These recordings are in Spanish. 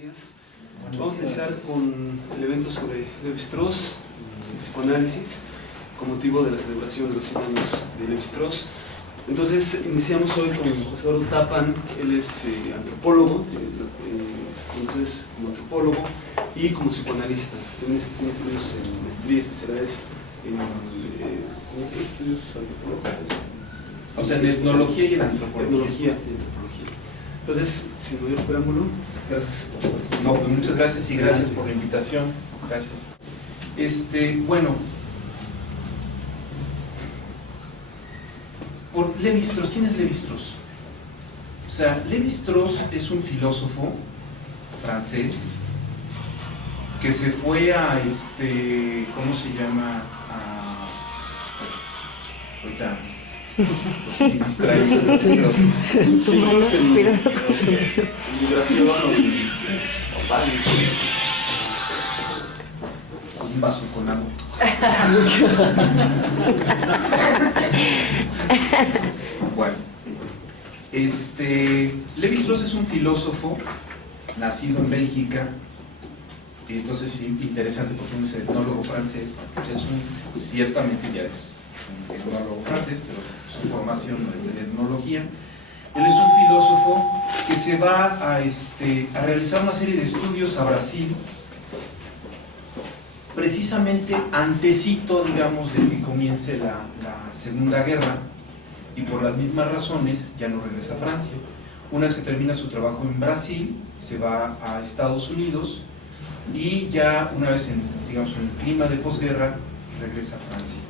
días. Vamos a iniciar con el evento sobre Lévi-Strauss, psicoanálisis, con motivo de la celebración de los 100 años de Lévi-Strauss. Entonces, iniciamos hoy con José Eduardo Tappan. Él es antropólogo, entonces como antropólogo y como psicoanalista. Tiene estudios en maestría y especialidades en estudios antropológicos. O sea, en etnología y en antropología. Etnología y antropología. Entonces, sin mayor preámbulo, gracias. No, pues muchas gracias y gracias por la invitación. Gracias. Bueno, por Lévi-Strauss, ¿quién es Lévi-Strauss? O sea, Lévi-Strauss es un filósofo francés que se fue a ¿cómo se llama? Ahorita distraídos. Migración o un vaso con agua. Bueno, Lévi-Strauss es un filósofo nacido en Bélgica. Entonces es interesante porque uno es etnólogo francés. Ciertamente ya es un etnólogo francés, pero su formación no es de etnología. Él es un filósofo que se va a realizar una serie de estudios a Brasil, precisamente antecito, digamos, de que comience la Segunda Guerra, y por las mismas razones ya no regresa a Francia. Una vez que termina su trabajo en Brasil, se va a Estados Unidos, y ya una vez en el clima de posguerra, regresa a Francia.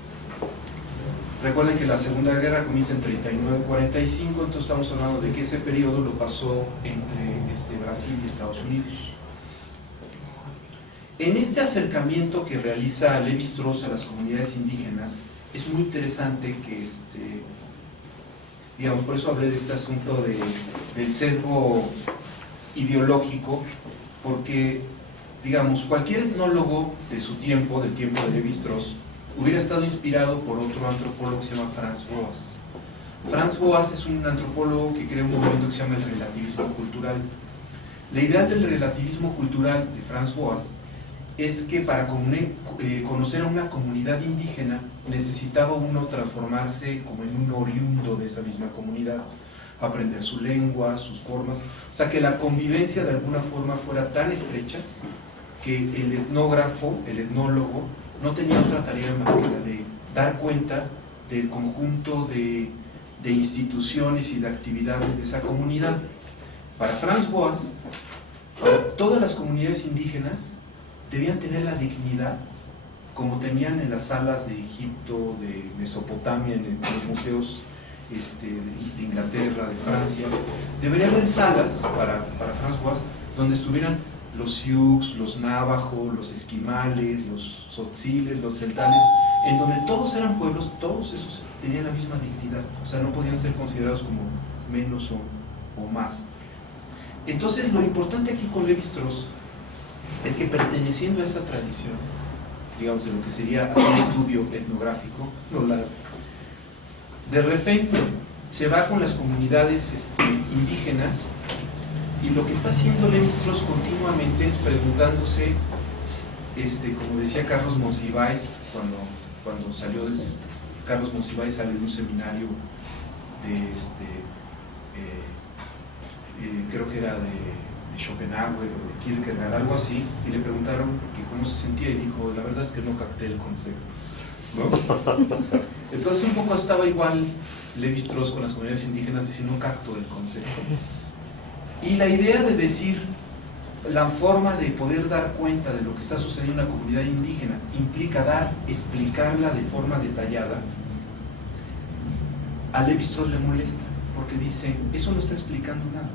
Recuerden que la Segunda Guerra comienza en 39-45, entonces estamos hablando de que ese periodo lo pasó entre Brasil y Estados Unidos. En este acercamiento que realiza Lévi-Strauss a las comunidades indígenas, es muy interesante que, digamos, por eso hablé de este asunto del sesgo ideológico, porque, digamos, cualquier etnólogo de su tiempo, del tiempo de Lévi-Strauss, hubiera estado inspirado por otro antropólogo que se llama Franz Boas. Franz Boas es un antropólogo que crea un movimiento que se llama el relativismo cultural. La idea del relativismo cultural de Franz Boas es que para conocer a una comunidad indígena necesitaba uno transformarse como en un oriundo de esa misma comunidad, aprender su lengua, sus formas, o sea que la convivencia de alguna forma fuera tan estrecha que el etnógrafo, el etnólogo, no tenía otra tarea más que la de dar cuenta del conjunto de instituciones y de actividades de esa comunidad. Para Franz Boas, todas las comunidades indígenas debían tener la dignidad como tenían en las salas de Egipto, de Mesopotamia, en los museos de Inglaterra, de Francia. Debería haber salas para Franz Boas donde estuvieran los Sioux, los Navajo, los Esquimales, los Tzotziles, los Celtanes, en donde todos eran pueblos, todos esos tenían la misma dignidad, o sea, no podían ser considerados como menos o más. Entonces, lo importante aquí con Lévi-Strauss es que, perteneciendo a esa tradición, digamos, de lo que sería un estudio etnográfico, de repente se va con las comunidades indígenas. Y lo que está haciendo Lévi-Strauss continuamente es preguntándose, como decía Carlos Monsiváis, cuando salió Carlos Monsiváis salió de un seminario creo que era de Schopenhauer o de Kierkegaard, algo así, y le preguntaron que cómo se sentía y dijo, la verdad es que no capté el concepto, ¿no? Entonces un poco estaba igual Lévi-Strauss con las comunidades indígenas, diciendo, no capto el concepto. Y la idea de decir, la forma de poder dar cuenta de lo que está sucediendo en una comunidad indígena implica explicarla de forma detallada. A Lévi-Strauss le molesta, porque dice, eso no está explicando nada,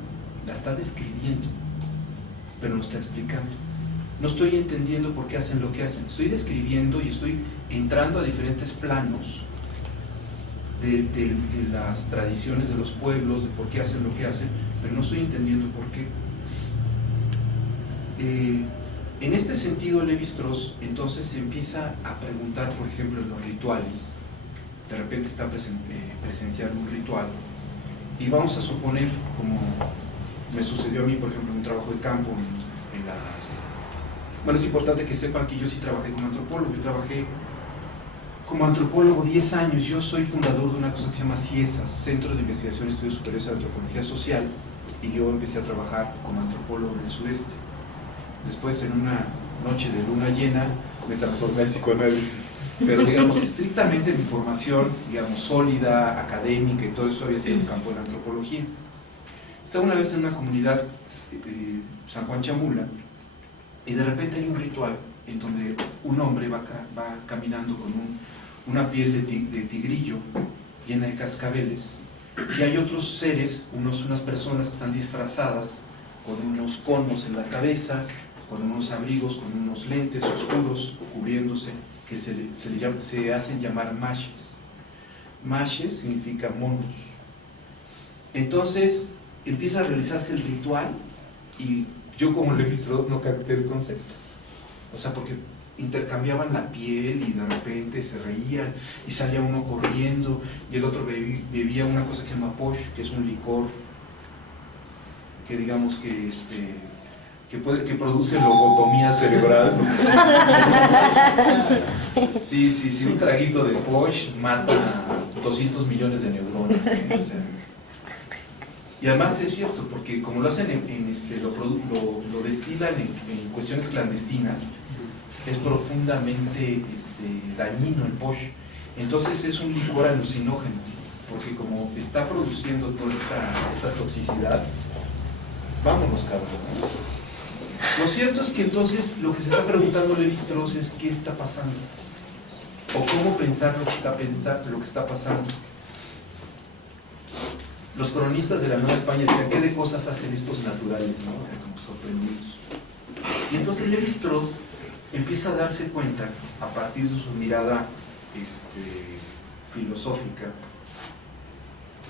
la está describiendo, pero no está explicando. No estoy entendiendo por qué hacen lo que hacen, estoy describiendo y estoy entrando a diferentes planos de las tradiciones de los pueblos, de por qué hacen lo que hacen, pero no estoy entendiendo por qué. En este sentido, Lévi-Strauss entonces se empieza a preguntar, por ejemplo, en los rituales. De repente está presenciando un ritual y vamos a suponer, como me sucedió a mí, por ejemplo, en un trabajo de campo Bueno, es importante que sepan que yo sí trabajé como antropólogo. Yo trabajé como antropólogo 10 años. Yo soy fundador de una cosa que se llama CIESAS, Centro de Investigación y Estudios Superiores de Antropología Social, y yo empecé a trabajar como antropólogo en el sudeste. Después, en una noche de luna llena, me transformé al psicoanálisis. Pero, digamos, estrictamente mi formación, digamos, sólida, académica y todo eso había sido en el campo de la antropología. Estaba una vez en una comunidad, San Juan Chamula, y de repente hay un ritual en donde un hombre va caminando con una piel de tigrillo llena de cascabeles, y hay otros seres, unas personas que están disfrazadas con unos conos en la cabeza, con unos abrigos, con unos lentes oscuros cubriéndose, que se hacen llamar mashes. Mashes significa monos. Entonces empieza a realizarse el ritual y yo, como Lévi-Strauss, no capté el concepto. O sea, porque intercambiaban la piel y de repente se reían y salía uno corriendo y el otro bebía una cosa que se llama posh, que es un licor que digamos que produce lobotomía cerebral. Sí, un traguito de posh mata 200 millones de neuronas, ¿sí? O sea, y además es cierto, porque como lo hacen lo destilan en cuestiones clandestinas, es profundamente dañino el posh. Entonces es un licor alucinógeno, porque como está produciendo toda esta toxicidad, vámonos, cabrón, ¿no? Lo cierto es que entonces lo que se está preguntando Lévi-Strauss es qué está pasando, o cómo pensar lo que está pasando. Los cronistas de la Nueva España decían, ¿qué de cosas hacen estos naturales, ¿no? O sea, como sorprendidos. Y entonces Lévi-Strauss empieza a darse cuenta, a partir de su mirada filosófica,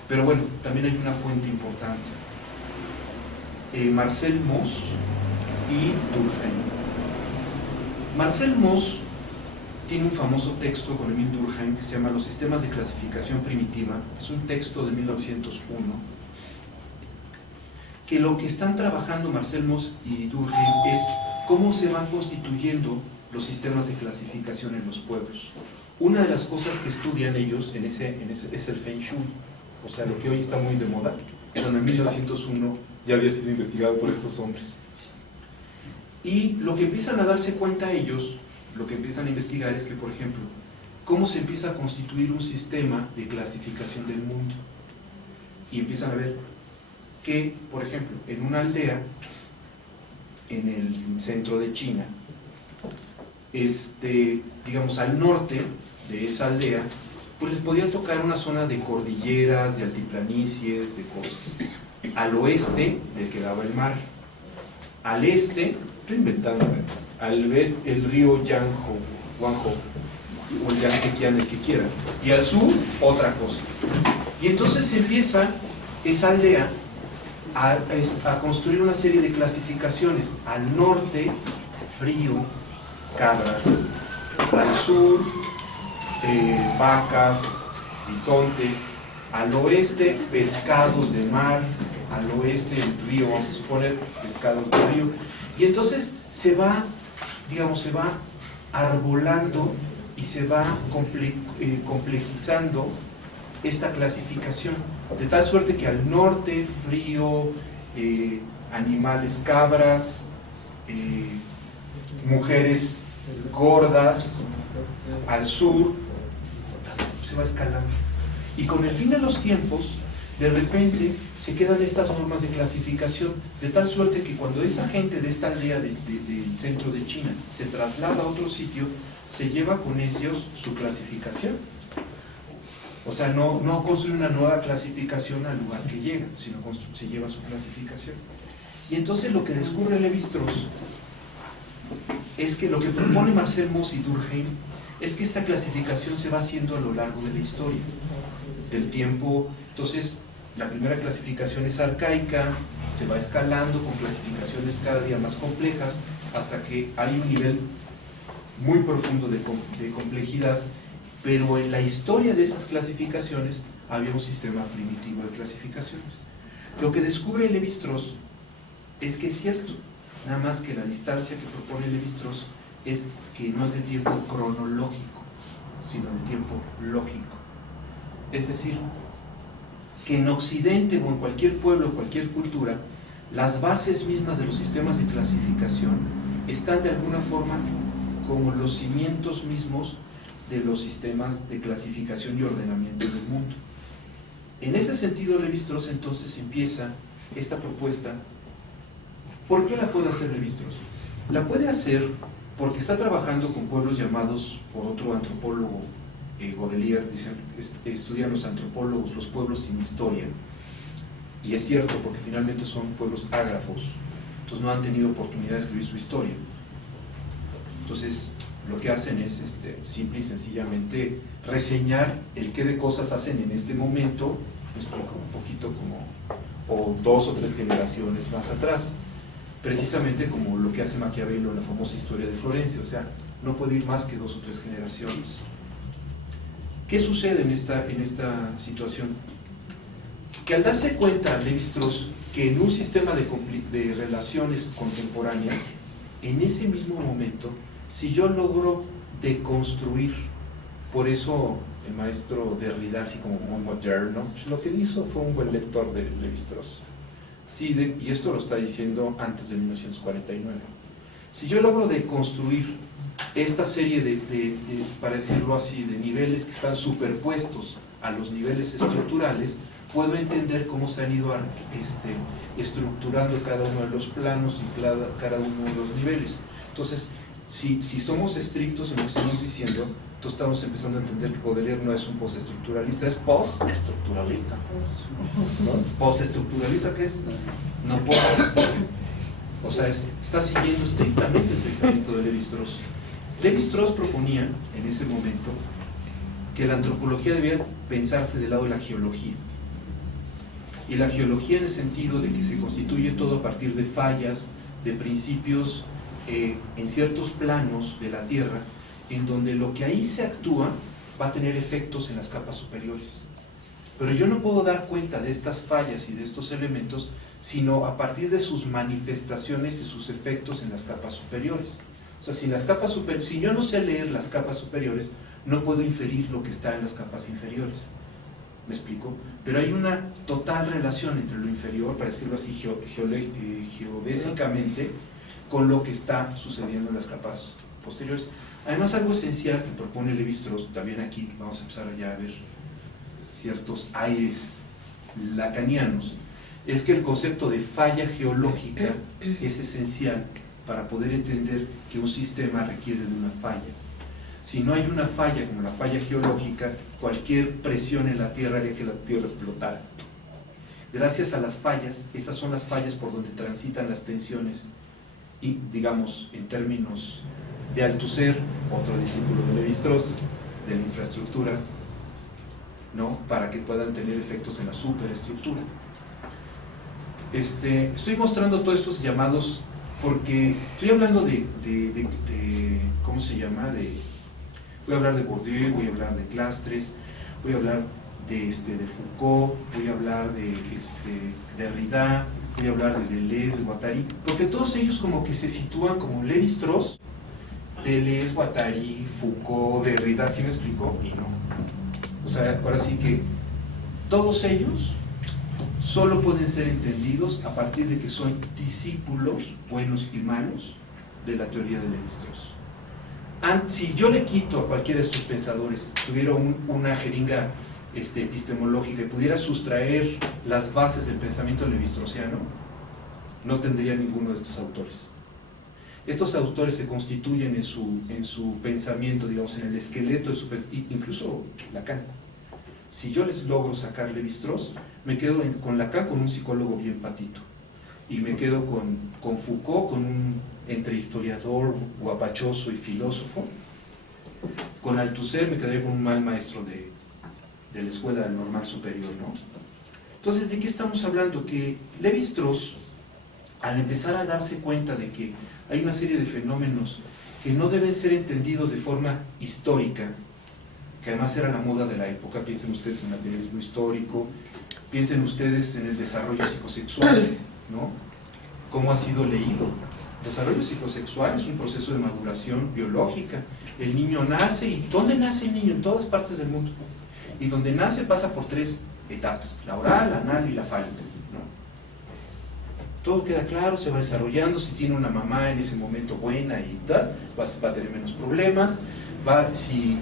pero bueno, también hay una fuente importante. Marcel Mauss y Durkheim. Marcel Mauss tiene un famoso texto con Emile Durkheim que se llama Los sistemas de clasificación primitiva. Es un texto de 1901 que lo que están trabajando Marcel Mauss y Durkheim es cómo se van constituyendo los sistemas de clasificación en los pueblos. Una de las cosas que estudian ellos es el Feng Shui, o sea, lo que hoy está muy de moda, pero en 1901 ya había sido investigado por estos hombres. Y lo que empiezan a darse cuenta ellos, lo que empiezan a investigar es que, por ejemplo, cómo se empieza a constituir un sistema de clasificación del mundo. Y empiezan a ver que, por ejemplo, en una aldea, en el centro de China, digamos al norte de esa aldea, pues les podía tocar una zona de cordilleras, de altiplanicies, de cosas. Al oeste le quedaba el mar. Al este, estoy inventando, al oeste el río Guangzhou, o el Yangtze-Kiang, el que quiera. Y al sur, otra cosa. Y entonces empieza esa aldea a construir una serie de clasificaciones. Al norte, frío, cabras. Al sur, vacas, bisontes. Al oeste, pescados de mar. Al oeste, el río, vamos a suponer, pescados de río. Y entonces se va arbolando y se va complejizando esta clasificación, de tal suerte que al norte, frío, animales, cabras, mujeres gordas, al sur, se va escalando. Y con el fin de los tiempos, de repente se quedan estas normas de clasificación, de tal suerte que cuando esa gente de esta aldea del centro de China se traslada a otro sitio, se lleva con ellos su clasificación. O sea, no construye una nueva clasificación al lugar que llega, sino se lleva su clasificación. Y entonces lo que descubre Lévi-Strauss es que lo que propone Marcel Mauss y Durkheim es que esta clasificación se va haciendo a lo largo de la historia, del tiempo. Entonces, la primera clasificación es arcaica, se va escalando con clasificaciones cada día más complejas, hasta que hay un nivel muy profundo de complejidad, pero en la historia de esas clasificaciones había un sistema primitivo de clasificaciones. Lo que descubre Lévi-Strauss es que es cierto, nada más que la distancia que propone Lévi-Strauss es que no es de tiempo cronológico, sino de tiempo lógico. Es decir, que en Occidente o en cualquier pueblo, cualquier cultura, las bases mismas de los sistemas de clasificación están de alguna forma como los cimientos mismos de los sistemas de clasificación y ordenamiento del mundo. En ese sentido, Lévi-Strauss entonces empieza esta propuesta. ¿Por qué la puede hacer Lévi-Strauss? La puede hacer porque está trabajando con pueblos llamados por otro antropólogo, Godelier, estudian los antropólogos los pueblos sin historia. Y es cierto, porque finalmente son pueblos ágrafos, entonces no han tenido oportunidad de escribir su historia. Entonces, lo que hacen es simple y sencillamente reseñar el qué de cosas hacen en este momento, un poquito como, o 2 o 3 generaciones más atrás, precisamente como lo que hace Maquiavelo en la famosa historia de Florencia, o sea, no puede ir más que 2 o 3 generaciones. ¿Qué sucede en esta situación? Que al darse cuenta Lévi-Strauss que en un sistema de relaciones contemporáneas, en ese mismo momento, si yo logro deconstruir, por eso el maestro Derrida, así como muy moderno, lo que hizo fue un buen lector de Lévi-Strauss. Sí, y esto lo está diciendo antes de 1949. Si yo logro deconstruir esta serie para decirlo así, de niveles que están superpuestos a los niveles estructurales, puedo entender cómo se han ido estructurando cada uno de los planos y cada uno de los niveles. Entonces, si somos estrictos en lo que estamos diciendo, entonces estamos empezando a entender que Godelier no es un postestructuralista, es postestructuralista. ¿No? ¿Postestructuralista qué es? No post. O sea, está siguiendo estrictamente el pensamiento de Lévi-Strauss. Lévi-Strauss proponía en ese momento que la antropología debía pensarse del lado de la geología. Y la geología en el sentido de que se constituye todo a partir de fallas, de principios en ciertos planos de la Tierra, en donde lo que ahí se actúa va a tener efectos en las capas superiores. Pero yo no puedo dar cuenta de estas fallas y de estos elementos, sino a partir de sus manifestaciones y sus efectos en las capas superiores. O sea, si yo no sé leer las capas superiores, no puedo inferir lo que está en las capas inferiores. ¿Me explico? Pero hay una total relación entre lo inferior, para decirlo así, geodésicamente, con lo que está sucediendo en las capas posteriores. Además, algo esencial que propone Lévi-Strauss, también aquí vamos a empezar ya a ver ciertos aires lacanianos, es que el concepto de falla geológica es esencial para poder entender que un sistema requiere de una falla. Si no hay una falla como la falla geológica, cualquier presión en la Tierra haría que la Tierra explotara. Gracias a las fallas, esas son las fallas por donde transitan las tensiones, y digamos, en términos de Althusser, otro discípulo de Lévi-Strauss, de la infraestructura, ¿no? Para que puedan tener efectos en la superestructura. Estoy mostrando todos estos llamados porque estoy hablando de ¿cómo se llama? Voy a hablar de Bourdieu, voy a hablar de Clastres, voy a hablar de Foucault, voy a hablar de Derrida, voy a hablar de Deleuze, de Guattari, porque todos ellos como que se sitúan como Lévi-Strauss, Deleuze, Guattari, Foucault, Derrida, ¿sí me explicó? Y no. O sea, ahora sí que todos ellos solo pueden ser entendidos a partir de que son discípulos, buenos y malos, de la teoría de Lévi-Strauss. Si yo le quito a cualquiera de estos pensadores, tuviera una jeringa epistemológica y pudiera sustraer las bases del pensamiento levi-straussiano, no tendría ninguno de estos autores. Estos autores se constituyen en su pensamiento, digamos, en el esqueleto de su pensamiento, incluso Lacan. Si yo les logro sacar Lévi-Strauss, me quedo con Lacan con un psicólogo bien patito, y me quedo con Foucault con un entre historiador, guapachoso y filósofo. Con Althusser me quedaría con un mal maestro de la escuela normal superior, ¿no? Entonces, ¿de qué estamos hablando? Que Lévi-Strauss, al empezar a darse cuenta de que hay una serie de fenómenos que no deben ser entendidos de forma histórica, que además era la moda de la época, piensen ustedes en el materialismo histórico, piensen ustedes en el desarrollo psicosexual, ¿no? Cómo ha sido leído, Desarrollo psicosexual es un proceso de maduración biológica. El niño nace, ¿y dónde nace el niño? En todas partes del mundo. Y donde nace pasa por 3 etapas: la oral, la anal y la fálica, ¿no? Todo queda claro, se va desarrollando. Si tiene una mamá en ese momento buena y tal, va a tener menos problemas. Si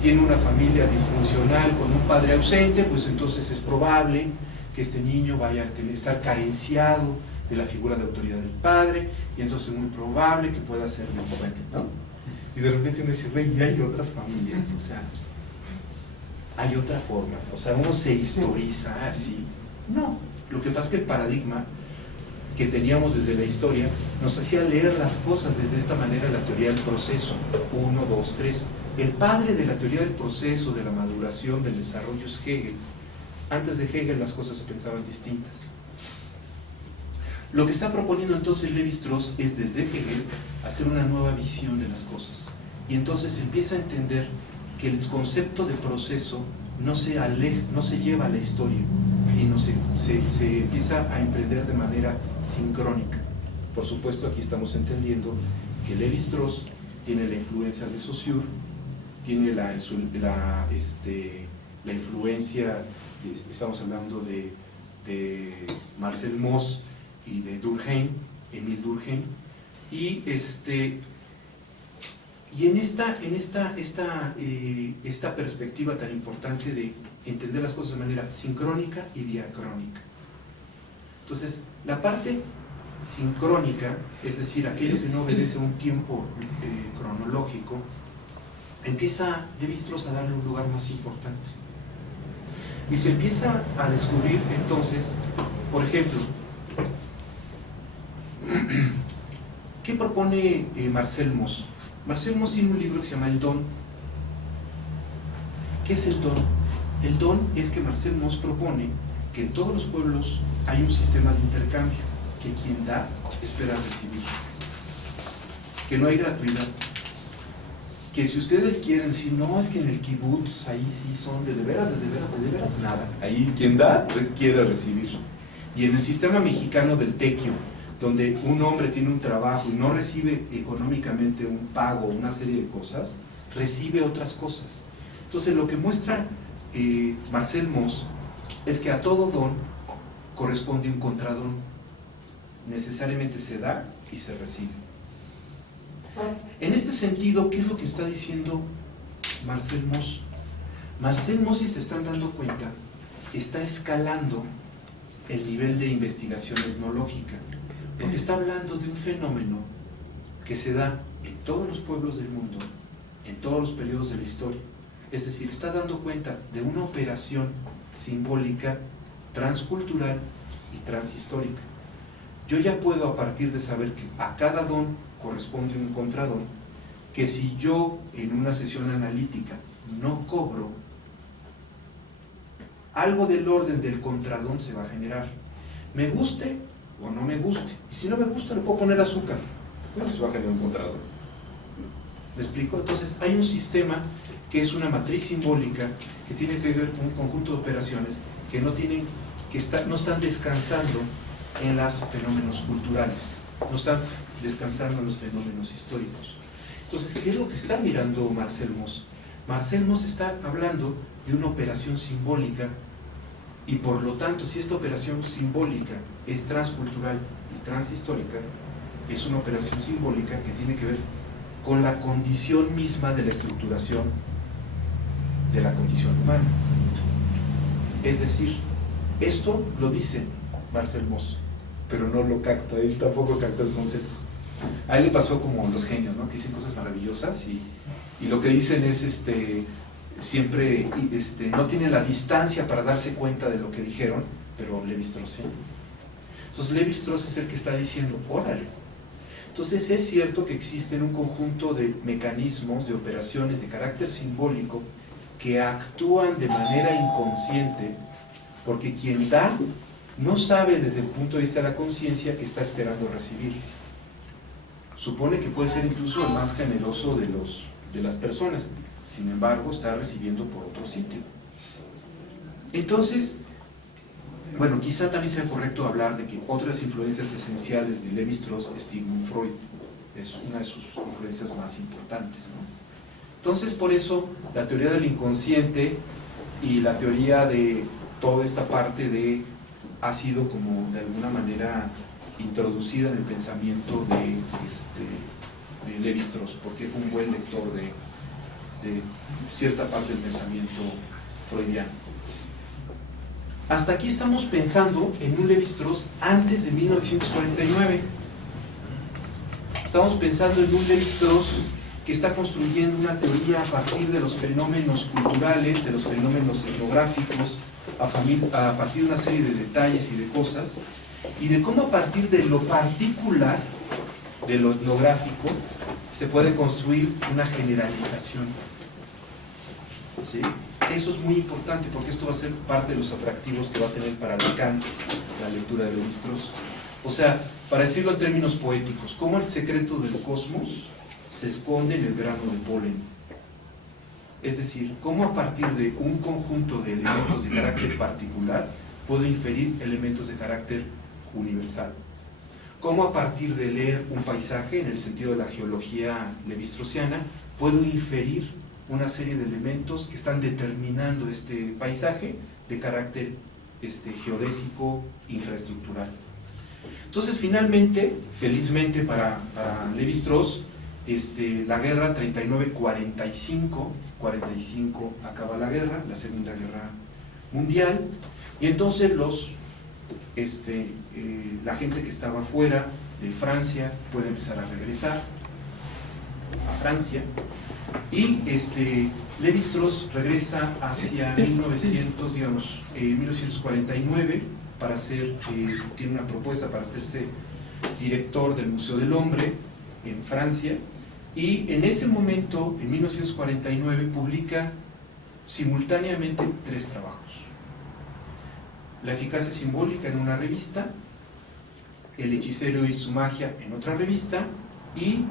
tiene una familia disfuncional con un padre ausente, pues entonces es probable que este niño vaya a estar carenciado de la figura de autoridad del padre, y entonces es muy probable que pueda ser delincuente, ¿no? Y de repente uno dice, güey, hay otras familias, o sea, hay otra forma, o sea, uno se historiza así. No, lo que pasa es que el paradigma que teníamos desde la historia nos hacía leer las cosas desde esta manera, la teoría del proceso, 1, 2, 3. El padre de la teoría del proceso, de la maduración, del desarrollo es Hegel. Antes de Hegel las cosas se pensaban distintas. Lo que está proponiendo entonces Lévi-Strauss es, desde Hegel, hacer una nueva visión de las cosas. Y entonces empieza a entender que el concepto de proceso no se lleva a la historia, sino se empieza a emprender de manera sincrónica. Por supuesto, aquí estamos entendiendo que Lévi-Strauss tiene la influencia de Saussure, tiene la influencia, estamos hablando de Marcel Mauss y de Durkheim, Émile Durkheim, y en esta perspectiva tan importante de entender las cosas de manera sincrónica y diacrónica. Entonces, la parte sincrónica, es decir, aquello que no obedece a un tiempo cronológico, empieza Lévi-Strauss a darle un lugar más importante. Y se empieza a descubrir entonces, por ejemplo, ¿qué propone Marcel Mauss? Marcel Mauss tiene un libro que se llama El Don. ¿Qué es el don? El don es que Marcel Mauss propone que en todos los pueblos hay un sistema de intercambio, que quien da espera recibir, que no hay gratuidad, que si ustedes quieren decir, no, es que en el kibutz ahí sí son de veras nada, ahí quien da quiere recibir. Y en el sistema mexicano del tequio, donde un hombre tiene un trabajo y no recibe económicamente un pago, una serie de cosas, recibe otras cosas. Entonces lo que muestra Marcel Mauss es que a todo don corresponde un contradón. Necesariamente se da y se recibe. En este sentido, ¿qué es lo que está diciendo Marcel Mauss? Marcel Mauss, si se están dando cuenta, está escalando el nivel de investigación etnológica, porque está hablando de un fenómeno que se da en todos los pueblos del mundo, en todos los periodos de la historia. Es decir, está dando cuenta de una operación simbólica, transcultural y transhistórica. Yo ya puedo, a partir de saber que a cada don corresponde un contradón, que si yo en una sesión analítica no cobro, algo del orden del contradón se va a generar. Me guste o no me guste. Y si no me gusta, le puedo poner azúcar. Bueno, se va a generar un contradón. ¿Me explico? Entonces, hay un sistema que es una matriz simbólica que tiene que ver con un conjunto de operaciones que no están descansando en los fenómenos culturales, no están descansando en los fenómenos históricos. Entonces, ¿qué es lo que está mirando Marcel Mauss? Marcel Mauss está hablando de una operación simbólica, y por lo tanto, si esta operación simbólica es transcultural y transhistórica, es una operación simbólica que tiene que ver con la condición misma de la estructuración de la condición humana. Es decir, esto lo dice Marcel Mauss, pero no lo capta, él tampoco capta el concepto. A él le pasó como los genios, ¿no? Que dicen cosas maravillosas y lo que dicen es siempre no tienen la distancia para darse cuenta de lo que dijeron, pero Lévi-Strauss sí. Entonces Lévi-Strauss es el que está diciendo, órale. Entonces es cierto que existen un conjunto de mecanismos, de operaciones de carácter simbólico que actúan de manera inconsciente, porque quien da no sabe desde el punto de vista de la conciencia que está esperando recibir. Supone que puede ser incluso el más generoso de las personas, sin embargo está recibiendo por otro sitio. Entonces, bueno, quizá también sea correcto hablar de que otra de las influencias esenciales de Levi-Strauss es Sigmund Freud, es una de sus influencias más importantes, ¿no? Entonces, por eso, la teoría del inconsciente y la teoría de toda esta parte ha sido como de alguna manera introducida en el pensamiento de Levi-Strauss, porque fue un buen lector de cierta parte del pensamiento freudiano. Hasta aquí estamos pensando en un Levi-Strauss antes de 1949. Estamos pensando en un Levi-Strauss que está construyendo una teoría a partir de los fenómenos culturales, de los fenómenos etnográficos, a partir de una serie de detalles y de cosas, y de cómo a partir de lo particular, de lo etnográfico, se puede construir una generalización. ¿Sí? Eso es muy importante porque esto va a ser parte de los atractivos que va a tener para Lacan la lectura de Levi-Strauss. O sea, para decirlo en términos poéticos, cómo el secreto del cosmos se esconde en el grano de polen. Es decir, cómo a partir de un conjunto de elementos de carácter particular puedo inferir elementos de carácter universal. Cómo a partir de leer un paisaje, en el sentido de la geología levi-straussiana, puedo inferir una serie de elementos que están determinando este paisaje de carácter geodésico, infraestructural. Entonces, finalmente, felizmente para Levi-Strauss, la guerra 39-45 acaba la guerra, la Segunda Guerra Mundial, y entonces la gente que estaba fuera de Francia puede empezar a regresar a Francia, y Levi-Strauss regresa hacia 1949 para tiene una propuesta para hacerse director del Museo del Hombre en Francia, y en ese momento, en 1949, publica simultáneamente 3 trabajos: La eficacia simbólica en una revista, El hechicero y su magia en otra revista, y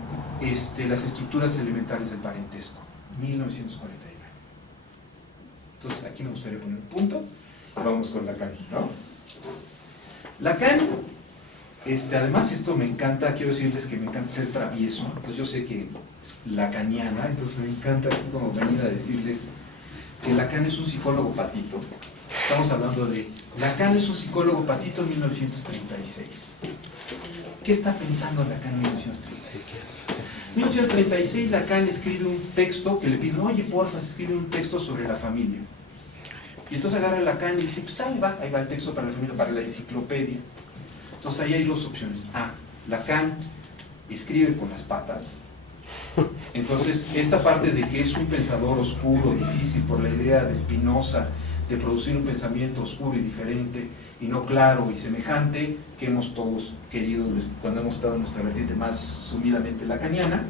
Las estructuras elementales del parentesco, 1949. Entonces, aquí me gustaría poner un punto y vamos con Lacan, ¿no? Lacan, además, esto me encanta, quiero decirles que me encanta ser travieso, entonces yo sé que es lacaniana, entonces me encanta como venir a decirles que Lacan es un psicólogo patito. Estamos hablando de Lacan es un psicólogo patito en 1936. ¿Qué está pensando Lacan en 1936? En 1936 Lacan escribe un texto que le piden: oye, porfa, escribe un texto sobre la familia. Y entonces agarra Lacan y dice: pues ahí va el texto para la familia, para la enciclopedia. Entonces ahí hay 2 opciones. Lacan escribe con las patas. Entonces esta parte de que es un pensador oscuro, difícil, por la idea de Spinoza de producir un pensamiento oscuro y diferente, y no claro y semejante, que hemos todos querido cuando hemos estado en nuestra vertiente más sumidamente lacaniana,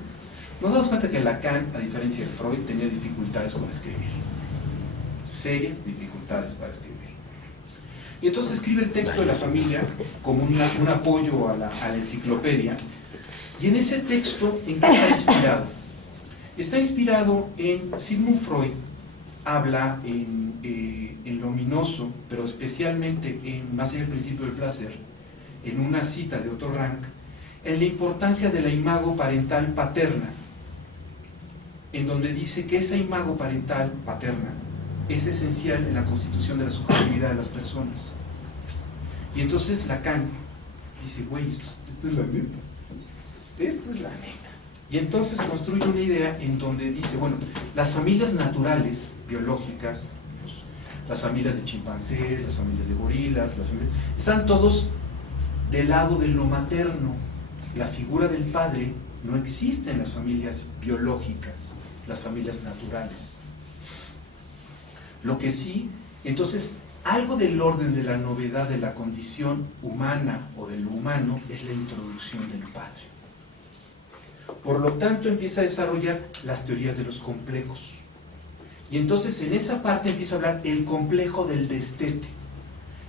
nos damos cuenta que Lacan, a diferencia de Freud, tenía dificultades con escribir, serias dificultades para escribir. Y entonces escribe el texto de la familia como un apoyo a la enciclopedia. Y en ese texto, ¿en qué está inspirado? Está inspirado en Sigmund Freud. Habla en lo ominoso, pero especialmente en Más allá del principio del placer, en una cita de Otto Rank, en la importancia de la imago parental paterna, en donde dice que esa imago parental paterna es esencial en la constitución de la subjetividad de las personas. Y entonces Lacan dice: güey, esto es la neta. Esto es la neta. Y entonces construye una idea en donde dice: bueno, las familias naturales, biológicas, las familias de chimpancés, las familias de gorilas, están todos del lado de lo materno. La figura del padre no existe en las familias biológicas, las familias naturales. Lo que sí, entonces, algo del orden de la novedad de la condición humana o de lo humano es la introducción del padre. Por lo tanto, empieza a desarrollar las teorías de los complejos. Y entonces en esa parte empieza a hablar el complejo del destete,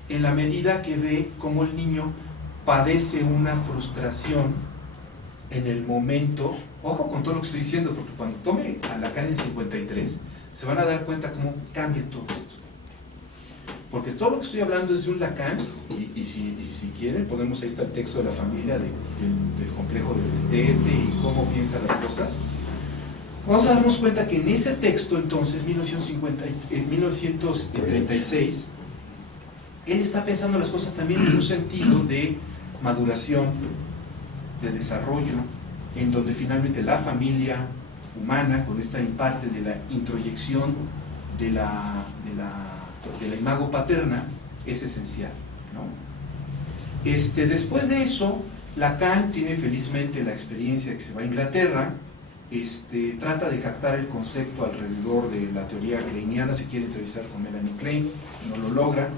en la medida que ve cómo el niño padece una frustración en el momento. Ojo con todo lo que estoy diciendo, porque cuando tome a Lacan en 53 se van a dar cuenta cómo cambia todo esto. porque todo lo que estoy hablando es de un Lacan, y si quieren, ponemos ahí está el texto de la familia del complejo del estete y cómo piensa las cosas. Vamos a darnos cuenta que en ese texto, entonces, 1936, él está pensando las cosas también en un sentido de maduración, de desarrollo, en donde finalmente la familia humana, con esta parte de la introyección de la imago paterna, es esencial, ¿no? Después de eso, Lacan tiene felizmente la experiencia de que se va a Inglaterra, trata de captar el concepto alrededor de la teoría kleiniana, se quiere entrevistar con Melanie Klein, no lo logra,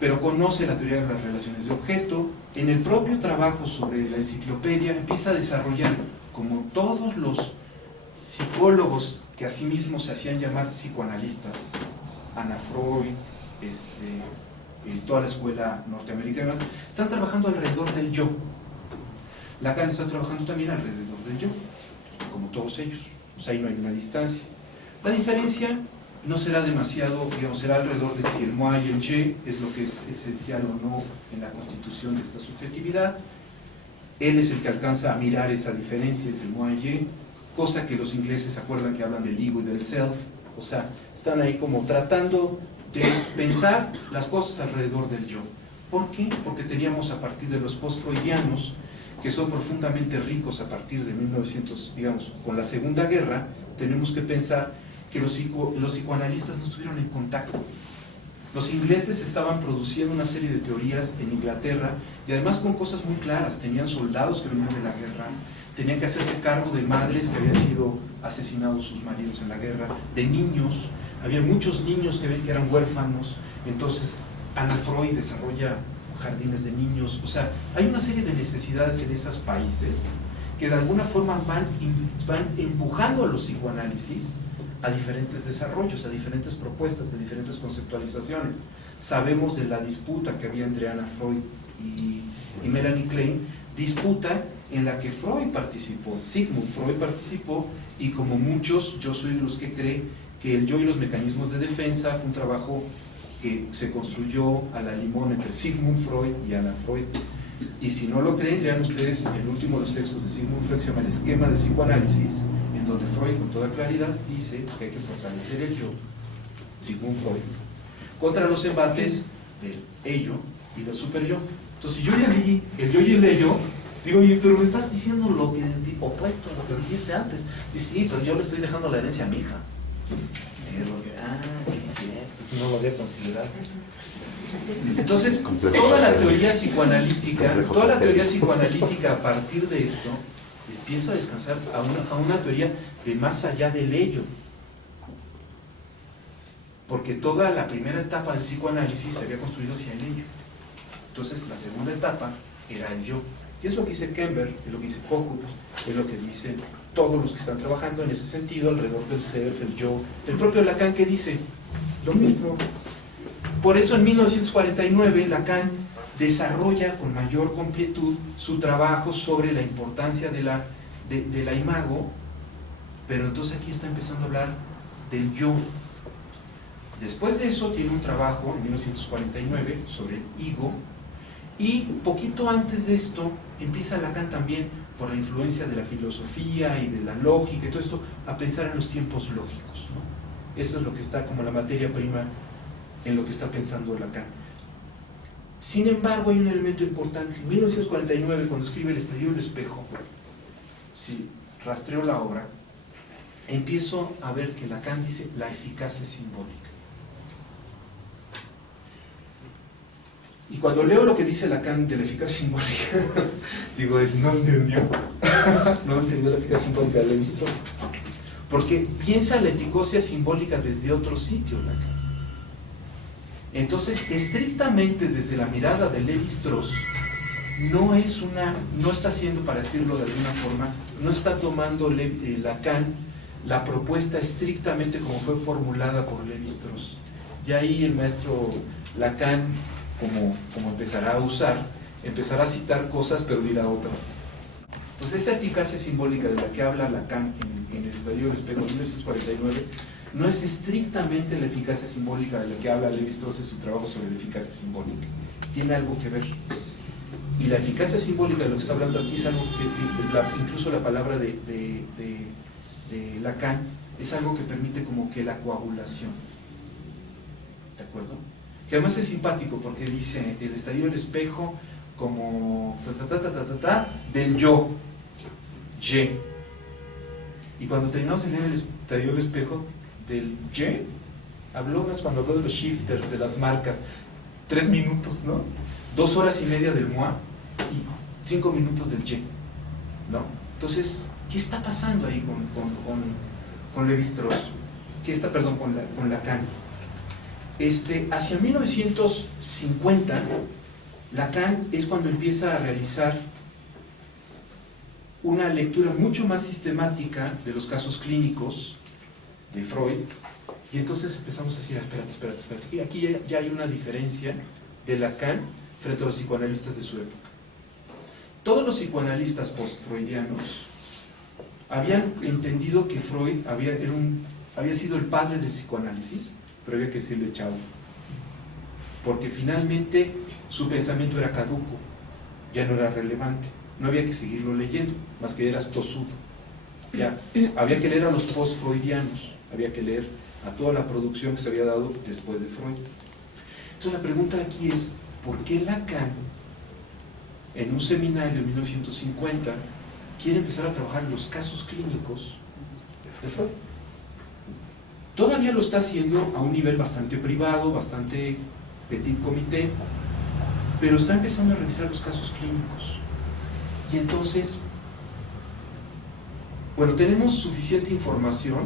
pero conoce la teoría de las relaciones de objeto. En el propio trabajo sobre la enciclopedia empieza a desarrollar, como todos los psicólogos que a sí mismos se hacían llamar psicoanalistas, Anna Freud, toda la escuela norteamericana, están trabajando alrededor del yo. Lacan está trabajando también alrededor del yo, como todos ellos, o sea, ahí no hay una distancia. La diferencia no será demasiado, digamos, será alrededor de si el moi y el je es lo que es esencial o no en la constitución de esta subjetividad. Él es el que alcanza a mirar esa diferencia entre moi y je, cosa que los ingleses se acuerdan que hablan del ego y del self, o sea, están ahí como tratando de pensar las cosas alrededor del yo. ¿Por qué? Porque teníamos a partir de los post-freudianos, que son profundamente ricos a partir de 1900, digamos, con la Segunda Guerra, tenemos que pensar que los psicoanalistas no estuvieron en contacto. Los ingleses estaban produciendo una serie de teorías en Inglaterra y además con cosas muy claras. Tenían soldados que venían de la guerra, tenían que hacerse cargo de madres que habían sido asesinados sus maridos en la guerra, de niños, había muchos niños que eran huérfanos. Entonces Anna Freud desarrolla jardines de niños, o sea, hay una serie de necesidades en esos países que de alguna forma van empujando a los psicoanálisis a diferentes desarrollos, a diferentes propuestas, de diferentes conceptualizaciones. Sabemos de la disputa que había entre Anna Freud y Melanie Klein, disputa en la que Freud participó, Sigmund Freud participó, y como muchos, yo soy de los que cree que el yo y los mecanismos de defensa fue un trabajo que se construyó a la limón entre Sigmund Freud y Anna Freud. Y si no lo creen, lean ustedes el último de los textos de Sigmund Freud, se llama El esquema del psicoanálisis, en donde Freud con toda claridad dice que hay que fortalecer el yo, Sigmund Freud, contra los embates del ello y del superyo. Entonces, si yo ya leí el yo y el ello, digo, oye, pero me estás diciendo lo que opuesto a lo que dijiste antes. Dice, sí, pero yo le estoy dejando la herencia a mi hija. Sí, cierto, eso no lo había considerado. Entonces, toda la teoría psicoanalítica a partir de esto empieza a descansar a una teoría de más allá del ello. Porque toda la primera etapa del psicoanálisis se había construido hacia el ello. Entonces, la segunda etapa era el yo. Y es lo que dice Kemper, es lo que dice Kohut, es lo que dicen todos los que están trabajando en ese sentido, alrededor del self, el yo. El propio Lacan, que dice lo mismo. Por eso en 1949 Lacan desarrolla con mayor completud su trabajo sobre la importancia de la imago, pero entonces aquí está empezando a hablar del yo. Después de eso tiene un trabajo en 1949 sobre el ego, y poquito antes de esto empieza Lacan también, por la influencia de la filosofía y de la lógica y todo esto, a pensar en los tiempos lógicos, ¿no? Eso es lo que está como la materia prima en lo que está pensando Lacan. Sin embargo, hay un elemento importante. En 1949, cuando escribe El estallido del espejo, si rastreo la obra, empiezo a ver que Lacan dice la eficacia simbólica. Y cuando leo lo que dice Lacan de la eficacia simbólica, digo, no entendió. No entendió la eficacia simbólica de Levi-Strauss. Porque piensa la eficacia simbólica desde otro sitio, Lacan. Entonces, estrictamente desde la mirada de Levi-Strauss, no está haciendo, para decirlo de alguna forma, no está tomando Lacan la propuesta estrictamente como fue formulada por Levi-Strauss. Y ahí el maestro Lacan, como empezará a citar cosas, pero dirá otras. Entonces, esa eficacia simbólica de la que habla Lacan en El estallido del espejo de 1949 no es estrictamente la eficacia simbólica de la que habla Lévi-Strauss en su trabajo sobre la eficacia simbólica, tiene algo que ver. Y la eficacia simbólica de lo que está hablando aquí es algo que, incluso la palabra de Lacan, es algo que permite como que la coagulación, ¿de acuerdo? Que además es simpático porque dice el estallido del espejo como del yo, Y. Y cuando terminamos de leer el estallido del espejo del Y, cuando habló de los shifters, de las marcas, 3 minutos, ¿no? 2 horas y media del moi y 5 minutos del Y, ¿no? Entonces, ¿qué está pasando ahí con Lévi-Strauss? ¿Qué está, perdón, con Lacan? Hacia 1950, Lacan es cuando empieza a realizar una lectura mucho más sistemática de los casos clínicos de Freud, y entonces empezamos a decir, espérate, y aquí ya hay una diferencia de Lacan frente a los psicoanalistas de su época. Todos los psicoanalistas post-freudianos habían entendido que Freud había sido el padre del psicoanálisis, pero había que decirle chao, porque finalmente su pensamiento era caduco, ya no era relevante, no había que seguirlo leyendo, más que eras tosudo. Ya, había que leer a los post-freudianos, había que leer a toda la producción que se había dado después de Freud. Entonces la pregunta aquí es, ¿por qué Lacan, en un seminario de 1950, quiere empezar a trabajar en los casos clínicos de Freud? Todavía lo está haciendo a un nivel bastante privado, bastante petit comité, pero está empezando a revisar los casos clínicos. Y entonces, bueno, tenemos suficiente información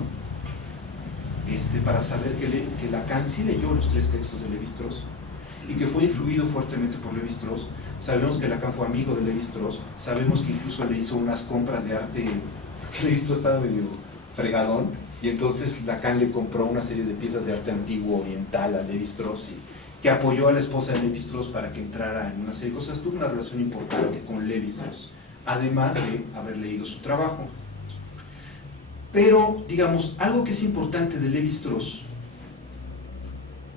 para saber que Lacan sí leyó los 3 textos de Lévi-Strauss y que fue influido fuertemente por Lévi-Strauss. Sabemos que Lacan fue amigo de Lévi-Strauss, sabemos que incluso le hizo unas compras de arte, porque Lévi-Strauss estaba medio fregadón, y entonces Lacan le compró una serie de piezas de arte antiguo oriental a Lévi-Strauss, que apoyó a la esposa de Lévi-Strauss para que entrara en una serie de cosas. Tuvo una relación importante con Lévi-Strauss, además de haber leído su trabajo. Pero, digamos, algo que es importante de Lévi-Strauss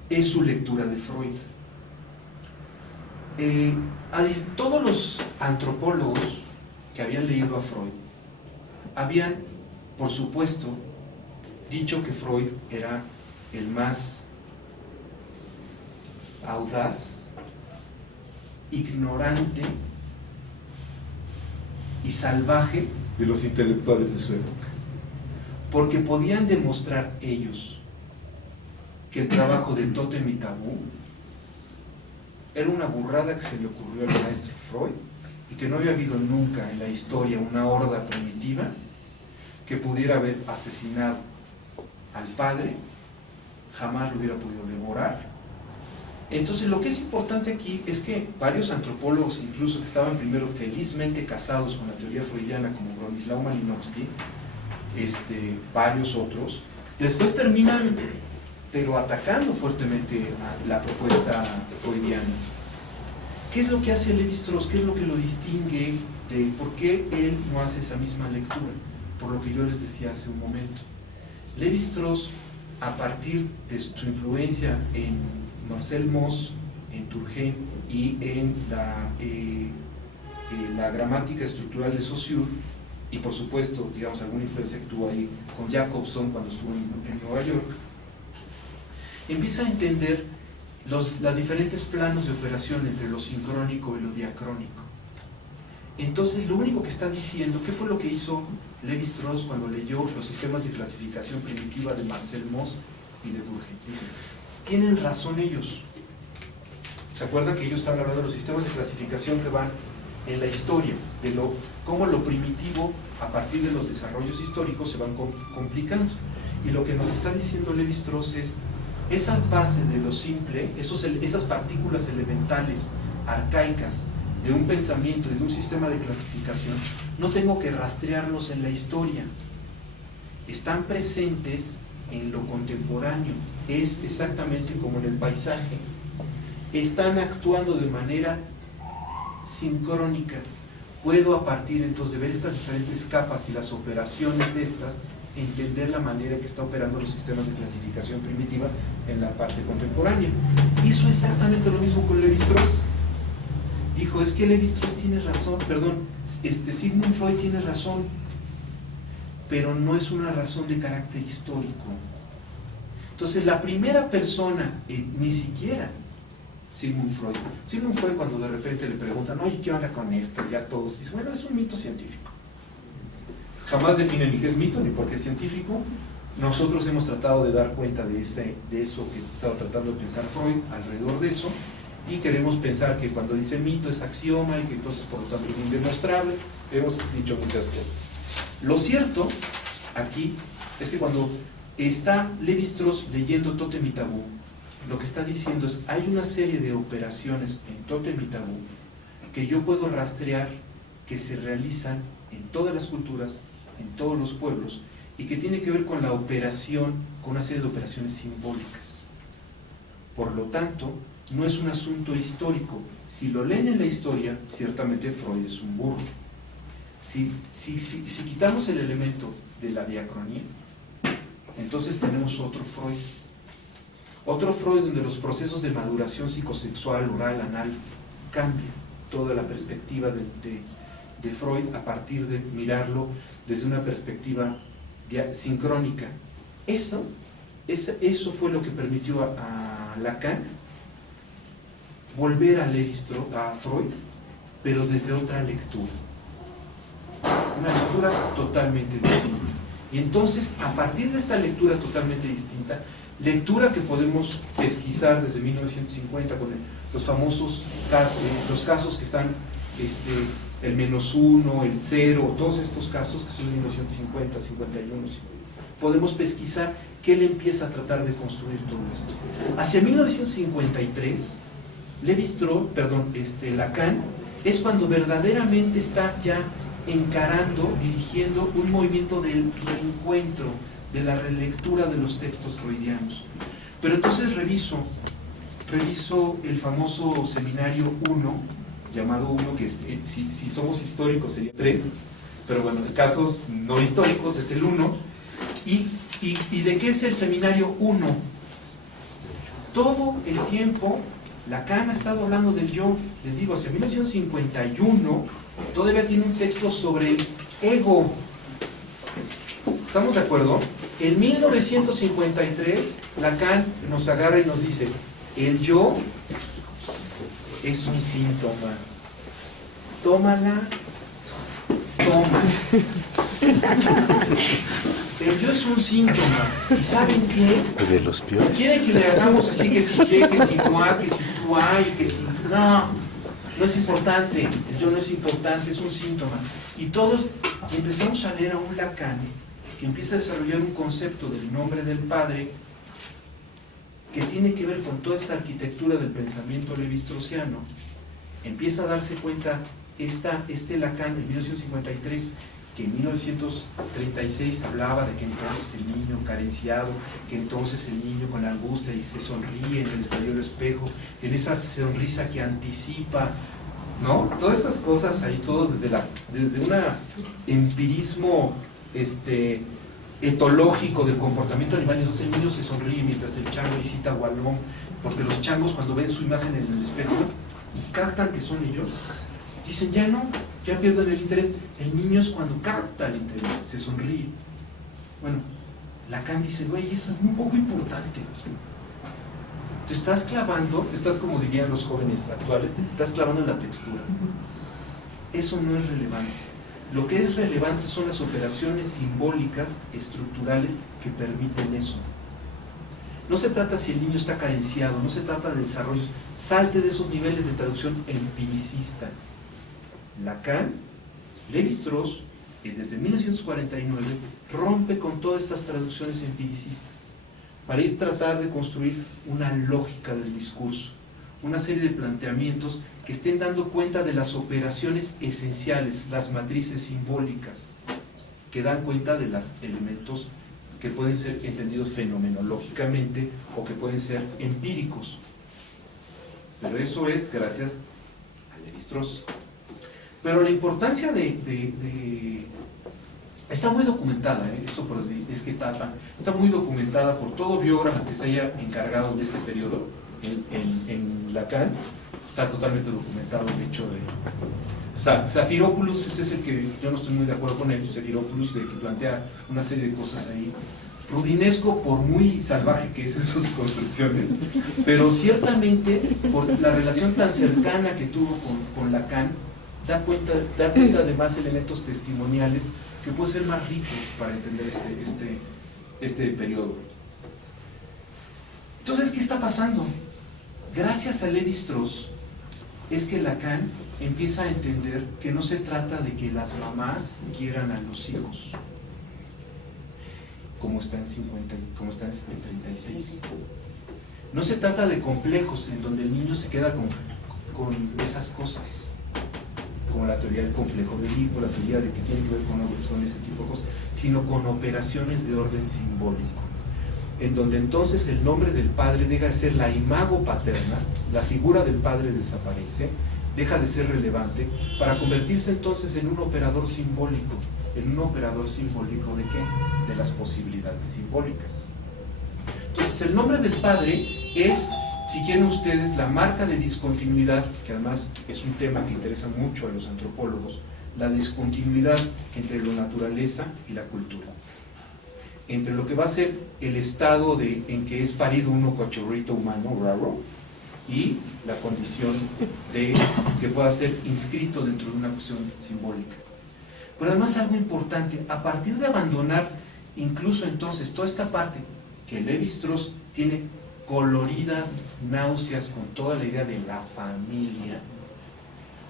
es su lectura de Freud. Todos los antropólogos que habían leído a Freud habían, por supuesto, dicho que Freud era el más audaz, ignorante y salvaje de los intelectuales de su época, porque podían demostrar ellos que el trabajo de Totem y Tabú era una burrada que se le ocurrió al maestro Freud y que no había habido nunca en la historia una horda primitiva que pudiera haber asesinado al padre, jamás lo hubiera podido devorar. Entonces lo que es importante aquí es que varios antropólogos, incluso que estaban primero felizmente casados con la teoría freudiana, como Bronislaw Malinowski, varios otros, después terminan pero atacando fuertemente a la propuesta freudiana. ¿Qué es lo que hace Lévi-Strauss? ¿Qué es lo que lo distingue de por qué él no hace esa misma lectura? Por lo que yo les decía hace un momento. Lévi-Strauss, a partir de su influencia en Marcel Mauss, en Turkheim y en la gramática estructural de Saussure, y por supuesto, digamos, alguna influencia que tuvo ahí con Jacobson cuando estuvo en Nueva York, empieza a entender los diferentes planos de operación entre lo sincrónico y lo diacrónico. Entonces, lo único que está diciendo, ¿qué fue lo que hizo Lévi-Strauss cuando leyó los sistemas de clasificación primitiva de Marcel Mauss y de Durkheim? Dice, tienen razón ellos. ¿Se acuerdan que ellos estaban hablando de los sistemas de clasificación que van en la historia, de cómo lo primitivo, a partir de los desarrollos históricos, se van complicando? Y lo que nos está diciendo Lévi-Strauss es, esas bases de lo simple, esas partículas elementales, arcaicas, de un pensamiento y de un sistema de clasificación, no tengo que rastrearlos en la historia, están presentes en lo contemporáneo, es exactamente como en el paisaje, están actuando de manera sincrónica. Puedo, a partir entonces de ver estas diferentes capas y las operaciones de estas, entender la manera en que está operando los sistemas de clasificación primitiva en la parte contemporánea. Hizo exactamente lo mismo con Levi-Strauss. Dijo, es que Levi-Strauss tiene razón, Sigmund Freud tiene razón, pero no es una razón de carácter histórico. Entonces, la primera persona, ni siquiera Sigmund Freud, cuando de repente le preguntan, oye, ¿qué onda con esto? Ya todos dicen, bueno, es un mito científico. Jamás define ni qué es mito ni por qué es científico. Nosotros hemos tratado de dar cuenta de eso que estaba tratando de pensar Freud alrededor de eso, y queremos pensar que cuando dice mito es axioma y que entonces por lo tanto es indemostrable. Hemos dicho muchas cosas. Lo cierto aquí es que cuando está Levi-Strauss leyendo Tótem y Tabú, lo que está diciendo es, hay una serie de operaciones en Tótem y Tabú que yo puedo rastrear, que se realizan en todas las culturas, en todos los pueblos, y que tiene que ver con la operación, con una serie de operaciones simbólicas. Por lo tanto, no es un asunto histórico. Si lo leen en la historia, ciertamente Freud es un burro. Si quitamos el elemento de la diacronía, entonces tenemos otro Freud. Otro Freud donde los procesos de maduración psicosexual, oral, anal, cambian toda la perspectiva de Freud a partir de mirarlo desde una perspectiva sincrónica. Eso fue lo que permitió a Lacan volver a Levi-Strauss, a Freud, pero desde otra lectura. Una lectura totalmente distinta. Y entonces, a partir de esta lectura totalmente distinta, lectura que podemos pesquisar desde 1950 con los famosos casos, los casos que están, el -1, el 0, todos estos casos que son de 1950, 51, podemos pesquisar que él empieza a tratar de construir todo esto. Hacia 1953, Lacan es cuando verdaderamente está ya encarando, dirigiendo un movimiento del reencuentro, de la relectura de los textos freudianos. Pero entonces reviso el famoso seminario 1, llamado 1, que si somos históricos sería 3, pero bueno, en casos no históricos es el 1. ¿Y de qué es el seminario 1? Todo el tiempo Lacan ha estado hablando del yo. Les digo, hacia 1951 todavía tiene un texto sobre el ego. ¿Estamos de acuerdo? En 1953 Lacan nos agarra y nos dice, el yo es un síntoma. Tómala, toma. El yo es un síntoma. ¿Y saben qué? De los peores. Quieren que le hagamos así, que si ye, que si cuá, que si tú hay, que si... No, no es importante. El yo no es importante, es un síntoma. Y todos empezamos a leer a un Lacan que empieza a desarrollar un concepto del nombre del Padre que tiene que ver con toda esta arquitectura del pensamiento levi-straussiano. Empieza a darse cuenta Lacan en 1953, que en 1936 hablaba de que entonces el niño carenciado, que entonces el niño con angustia y se sonríe en el estallido del espejo, en esa sonrisa que anticipa, ¿no? Todas esas cosas ahí, todos desde un empirismo etológico del comportamiento animal. Entonces el niño se sonríe mientras el chango visita a Gualón, porque los changos cuando ven su imagen en el espejo y captan que son ellos, dicen ya no, ya pierden el interés. El niño es cuando capta el interés, se sonríe. Bueno, Lacan dice, güey, eso es un poco importante. Te estás clavando, estás como dirían los jóvenes actuales, te estás clavando en la textura. Eso no es relevante. Lo que es relevante son las operaciones simbólicas, estructurales, que permiten eso. No se trata si el niño está carenciado, no se trata de desarrollos. Salte de esos niveles de traducción empiricista. Lacan, Levi-Strauss, desde 1949, rompe con todas estas traducciones empiricistas para ir a tratar de construir una lógica del discurso, una serie de planteamientos que estén dando cuenta de las operaciones esenciales, las matrices simbólicas, que dan cuenta de los elementos que pueden ser entendidos fenomenológicamente o que pueden ser empíricos. Pero eso es gracias a Levi-Strauss. Pero la importancia de Está muy documentada, esto es que está muy documentada por todo biógrafo que se haya encargado de este periodo en Lacan. Está totalmente documentado, de hecho, Zafiropoulos, ese es el que yo no estoy muy de acuerdo con él, Zafiropoulos, de que plantea una serie de cosas ahí. Rudinesco por muy salvaje que es en sus construcciones, pero ciertamente por la relación tan cercana que tuvo con Lacan, da cuenta de más elementos testimoniales que pueden ser más ricos para entender este periodo. Entonces, ¿qué está pasando? Gracias a Lévi-Strauss es que Lacan empieza a entender que no se trata de que las mamás quieran a los hijos, como está en 36. No se trata de complejos en donde el niño se queda con esas cosas, como la teoría del complejo de Edipo, la teoría de que tiene que ver con ese tipo de cosas, sino con operaciones de orden simbólico, en donde entonces el nombre del padre deja de ser la imago paterna, la figura del padre desaparece, deja de ser relevante, para convertirse entonces en un operador simbólico. ¿En un operador simbólico de qué? De las posibilidades simbólicas. Entonces el nombre del padre es, si quieren ustedes, la marca de discontinuidad, que además es un tema que interesa mucho a los antropólogos, la discontinuidad entre la naturaleza y la cultura, entre lo que va a ser el estado en que es parido uno cachorrito humano, raro, y la condición de que pueda ser inscrito dentro de una cuestión simbólica. Pero además algo importante, a partir de abandonar incluso entonces toda esta parte que Lévi-Strauss tiene coloridas náuseas con toda la idea de la familia,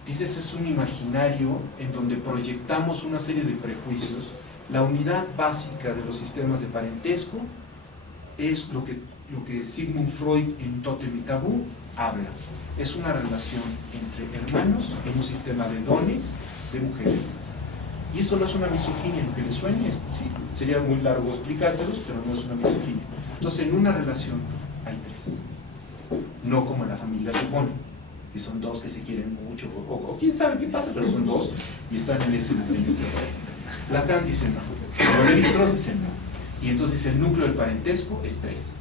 dices, es un imaginario en donde proyectamos una serie de prejuicios. La unidad básica de los sistemas de parentesco es lo que Sigmund Freud en Tótem y Tabú habla. Es una relación entre hermanos en un sistema de dones de mujeres. Y eso no es una misoginia, lo que les suene, sí, sería muy largo explicárselos, pero no es una misoginia. Entonces, en una relación hay tres, no como la familia supone, que son dos que se quieren mucho, o quién sabe qué pasa, pero son dos y están en ese rol. Lacan dice no, pero Lévi-Strauss dice no, y entonces el núcleo del parentesco es tres.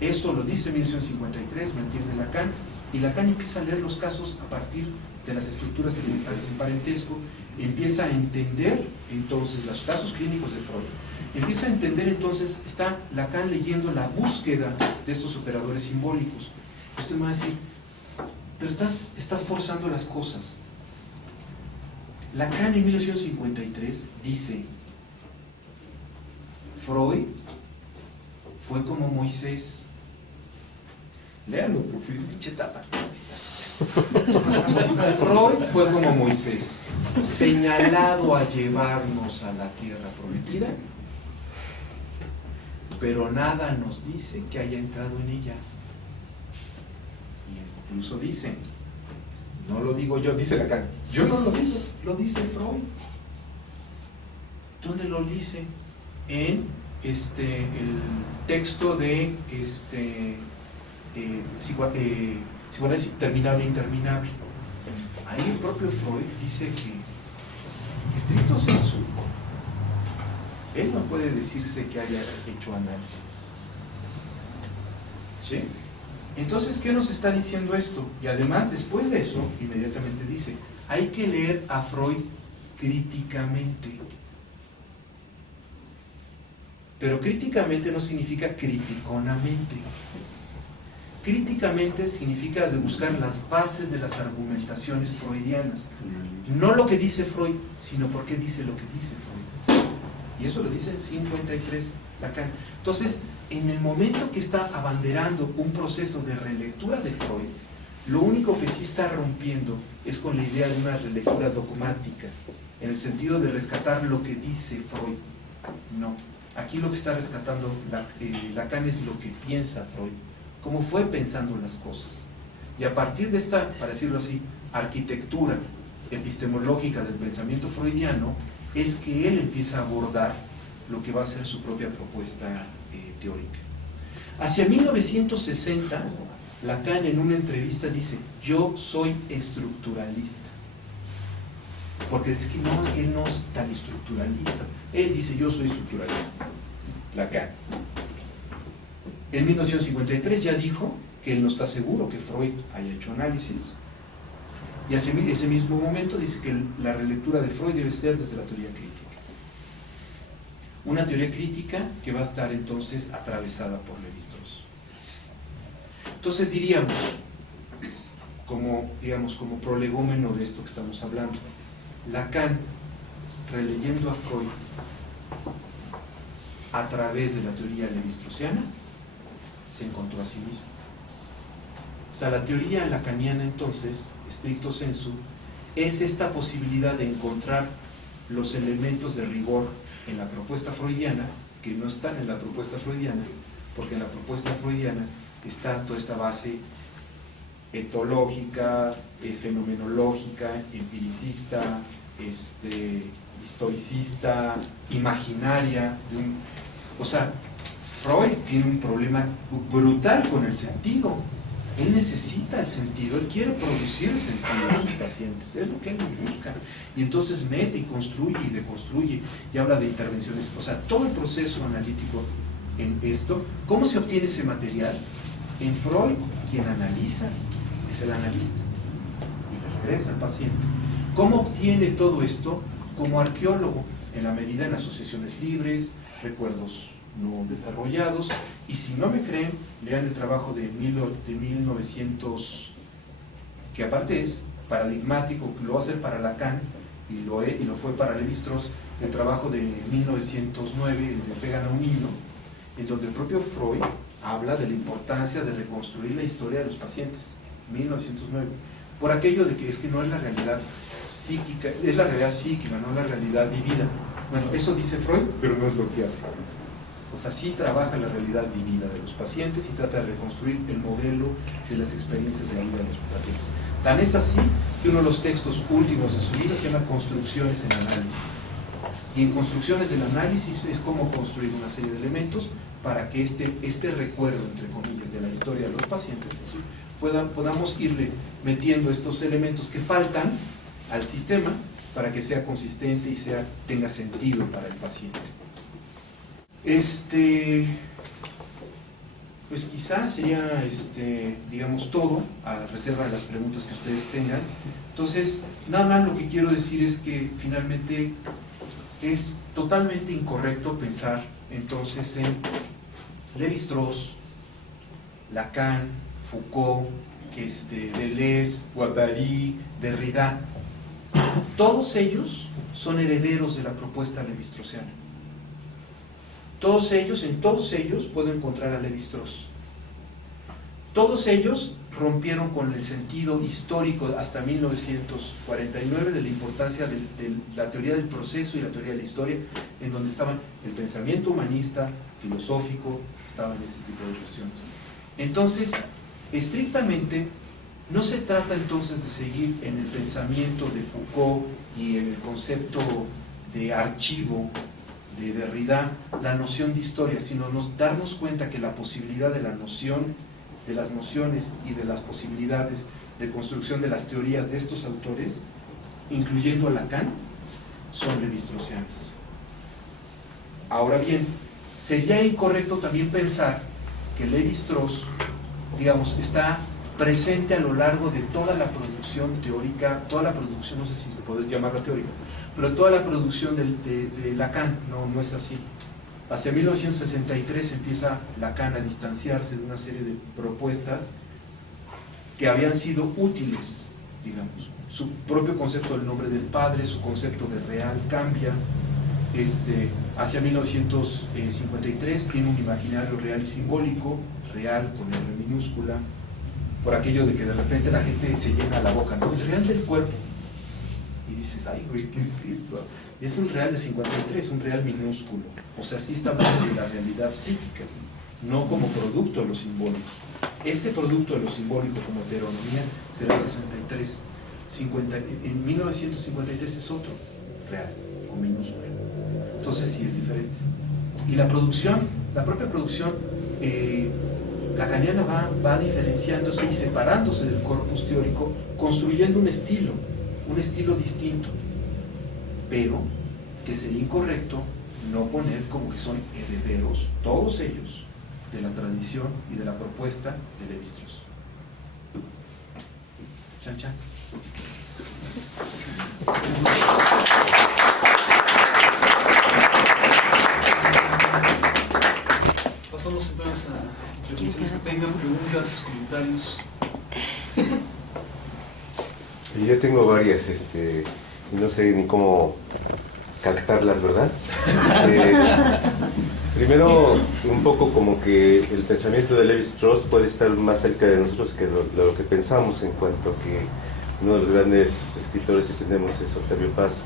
Eso lo dice en 1953, lo entiende Lacan, y Lacan empieza a leer los casos a partir de las estructuras elementales en parentesco, empieza a entender entonces los casos clínicos de Freud, empieza a entender entonces, está Lacan leyendo la búsqueda de estos operadores simbólicos. Usted me va a decir, pero estás forzando las cosas. Lacan en 1953 dice, Freud fue como Moisés. Léanlo, porque es dicha etapa. Freud fue como Moisés, señalado a llevarnos a la tierra prometida, pero nada nos dice que haya entrado en ella. Y incluso dice, no lo digo yo, dice Lacan, yo no lo digo, lo dice Freud. ¿Dónde lo dice? En el texto de psicoanálisis terminable e interminable. Ahí el propio Freud dice que, estricto sensu, él no puede decirse que haya hecho análisis. ¿Sí? Entonces, ¿qué nos está diciendo esto? Y además, después de eso, inmediatamente dice, hay que leer a Freud críticamente. Pero críticamente no significa criticonamente. Críticamente significa de buscar las bases de las argumentaciones freudianas. No lo que dice Freud, sino por qué dice lo que dice Freud. Y eso lo dice en 53 Lacan. Entonces, en el momento que está abanderando un proceso de relectura de Freud, lo único que sí está rompiendo es con la idea de una relectura dogmática, en el sentido de rescatar lo que dice Freud. No. Aquí lo que está rescatando Lacan es lo que piensa Freud, cómo fue pensando las cosas. Y a partir de esta, para decirlo así, arquitectura epistemológica del pensamiento freudiano, es que él empieza a abordar lo que va a ser su propia propuesta teórica. Hacia 1960, Lacan en una entrevista dice, yo soy estructuralista. porque es que él no es tan estructuralista. Él dice, yo soy estructuralista, Lacan. En 1953 ya dijo que él no está seguro que Freud haya hecho análisis, y ese mismo momento dice que la relectura de Freud debe ser desde la teoría crítica. Una teoría crítica que va a estar entonces atravesada por Lévi-Strauss. Entonces diríamos, como prolegómeno de esto que estamos hablando, Lacan, releyendo a Freud a través de la teoría levi-straussiana, se encontró a sí mismo. O sea, la teoría lacaniana entonces, stricto sensu, es esta posibilidad de encontrar los elementos de rigor en la propuesta freudiana, que no están en la propuesta freudiana, porque en la propuesta freudiana está toda esta base etológica, fenomenológica, empiricista, historicista, imaginaria. O sea, Freud tiene un problema brutal con el sentido. Él necesita el sentido, él quiere producir el sentido de sus pacientes, es lo que él busca. Y entonces mete y construye y deconstruye y habla de intervenciones. O sea, todo el proceso analítico en esto, ¿cómo se obtiene ese material? En Freud, quien analiza es el analista y le regresa al paciente. ¿Cómo obtiene todo esto? Como arqueólogo, en la medida en asociaciones libres, recuerdos no desarrollados, y si no me creen, lean el trabajo de 1900, que aparte es paradigmático, que lo va a hacer para Lacan, y lo fue para Lévi-Strauss, el trabajo de 1909, Le pegan a un niño, en donde el propio Freud habla de la importancia de reconstruir la historia de los pacientes, 1909, por aquello de que es que no es la realidad psíquica, es la realidad psíquica, no la realidad vivida. Bueno, eso dice Freud, pero no es lo que hace. O sea, sí trabaja la realidad vivida de los pacientes y trata de reconstruir el modelo de las experiencias de la vida de los pacientes. Tan es así que uno de los textos últimos de su vida se llama Construcciones en Análisis. Y en Construcciones del Análisis es cómo construir una serie de elementos para que este recuerdo, entre comillas, de la historia de los pacientes, podamos irle metiendo estos elementos que faltan al sistema para que sea consistente y tenga sentido para el paciente. Pues quizás sería, digamos, todo, a reserva de las preguntas que ustedes tengan. Entonces, nada más lo que quiero decir es que finalmente es totalmente incorrecto pensar entonces en Lévi-Strauss, Lacan, Foucault, Deleuze, Guattari, Derrida. Todos ellos son herederos de la propuesta levi-straussiana. En todos ellos puedo encontrar a Lévi-Strauss. Todos ellos rompieron con el sentido histórico hasta 1949 de la importancia de la teoría del proceso y la teoría de la historia, en donde estaban el pensamiento humanista, filosófico, estaban ese tipo de cuestiones. Entonces, estrictamente, no se trata entonces de seguir en el pensamiento de Foucault y en el concepto de archivo de Derrida la noción de historia, sino darnos cuenta que la posibilidad de la noción, de las nociones y de las posibilidades de construcción de las teorías de estos autores, incluyendo a Lacan, son levi-straussianas. Ahora bien, sería incorrecto también pensar que Lévi-Strauss, digamos, está presente a lo largo de toda la producción teórica, toda la producción, no sé si puedo llamarla teórica, pero toda la producción de Lacan, no es así. Hacia 1963 empieza Lacan a distanciarse de una serie de propuestas que habían sido útiles, digamos. Su propio concepto del nombre del padre, su concepto de real cambia. Hacia 1953 tiene un imaginario real y simbólico, real con R minúscula, por aquello de que de repente la gente se llena la boca, ¿no? El real del cuerpo. Y dices, ay, güey, ¿qué es eso? Es un real de 53, un real minúsculo. O sea, sí está hablando de la realidad psíquica, no como producto de lo simbólico. Ese producto de lo simbólico como heteronomía será 63. En 1953 es otro real, con minúscula. Entonces sí es diferente. Y la propia producción lacaniana va diferenciándose y separándose del corpus teórico, construyendo un estilo distinto. pero que sería incorrecto no poner como que son herederos, todos ellos, de la tradición y de la propuesta de Lévi-Strauss. Chan, chan. Pasamos entonces a intervenciones que tengan preguntas, comentarios. Yo tengo varias, y no sé ni cómo captarlas, ¿verdad? Primero, un poco como que el pensamiento de Lévi-Strauss puede estar más cerca de nosotros que de lo que pensamos, en cuanto a que uno de los grandes escritores que tenemos es Octavio Paz.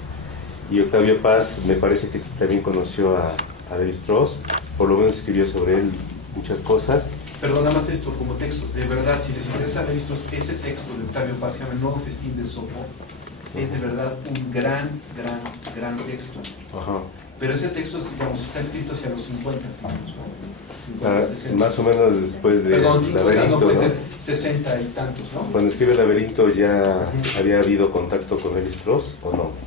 Y Octavio Paz me parece que sí también conoció a Lévi-Strauss, por lo menos escribió sobre él muchas cosas. Perdón, nada más esto como texto. De verdad, si les interesa Lévi-Strauss, ese texto de Octavio Paz se llama El Nuevo Festín de Esopo. Es de verdad un gran texto. Ajá. Pero ese texto, digamos, está escrito hacia los 50, digamos, 60. Más o menos después de Perdón, 50, Laberinto, no puede ¿no? ser 60 y tantos, ¿no? Cuando escribe el Laberinto, ¿ya había habido contacto con Lévi-Strauss o no?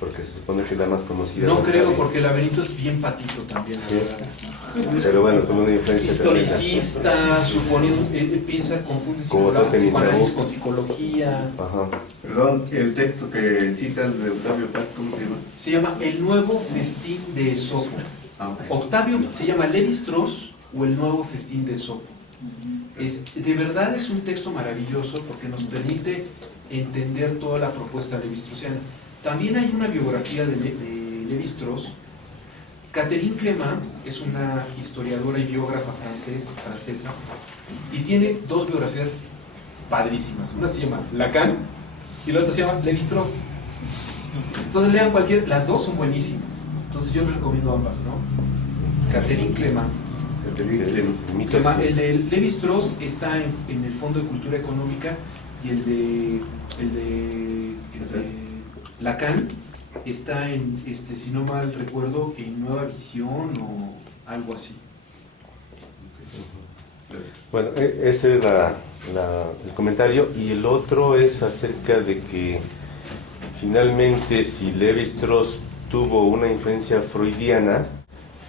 Porque se supone que es la más conocida. No creo, porque el Laberinto es bien patito también, Sí. la verdad. Pero bueno, con una influencia Historicista, suponiendo, él piensa, confunde psicoanálisis con psicología. Ajá. Perdón, el texto que citan de Octavio Paz, ¿cómo se llama? Se llama El Nuevo Festín de Esopo. Ah, ok. Octavio se llama Lévi-Strauss o El Nuevo Festín de Esopo. De verdad es un texto maravilloso porque nos permite entender toda la propuesta lévi-straussiana. También hay una biografía de Lévi-Strauss. Catherine Clément es una historiadora y biógrafa francesa y tiene dos biografías padrísimas. Una se llama Lacan y la otra se llama Lévi-Strauss. Entonces lean las dos son buenísimas. Entonces yo les recomiendo ambas, ¿no? Catherine Clément. El de Lévi-Strauss está en el Fondo de Cultura Económica y el de Lacan está en, si no mal recuerdo, en Nueva Visión o algo así. Bueno, ese es el comentario, y el otro es acerca de que finalmente si Lévi-Strauss tuvo una influencia freudiana,